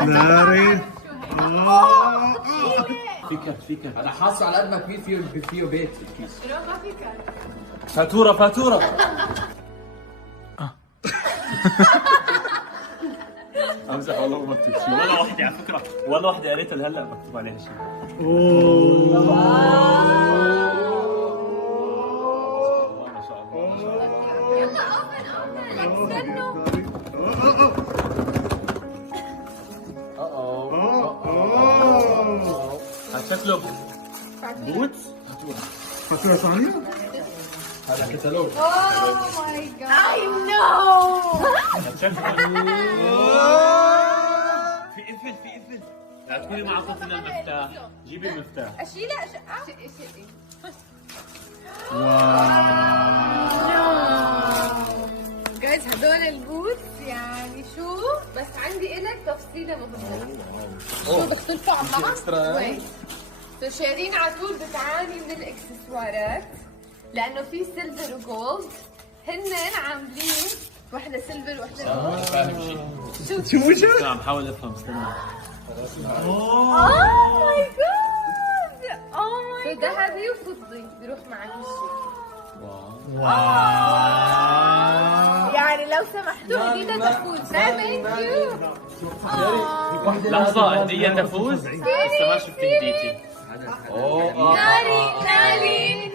ناري. في كارت في كارت. انا حاسه على قد ما كبير فيه بيت الكيس. ما في كارت. فاتورة فاتورة. امزح والله ما مكتوب شيء ولا واحدة على فكرة، ولا واحدة قريتها لهلا مكتوب عليها شيء. والله ما شاء الله ما شاء الله. يلا اوبن استنوا. شكله بوتس. فاتورة ثانية؟ هذا كتالوج. اوه ماي جاد. اي نو. في قفل في قفل. لا تكوني ما اعطيتنا المفتاح، جيبي المفتاح. اشيله جايز هدول البوتس يعني شو بس عندي إلك تفصيلة مهمة. شو بيختلفوا عن بعض؟ وين؟ شيرين على طول بتعاني من الاكسسوارات لأنه في سيلفر وجولد، هن عاملين وحدة سيلفر وحدة فاهم شيء. شو وجهك؟ عم حاول افهم استنى. اوه ماي جاد. اوه ماي جاد. ذهبي وفضي بيروح مع كل شيء. يعني لو سمحتوا جديدة تفوز. ثانك يو. لحظة هدية تفوز؟ لسه ما شفت هديتي. ناري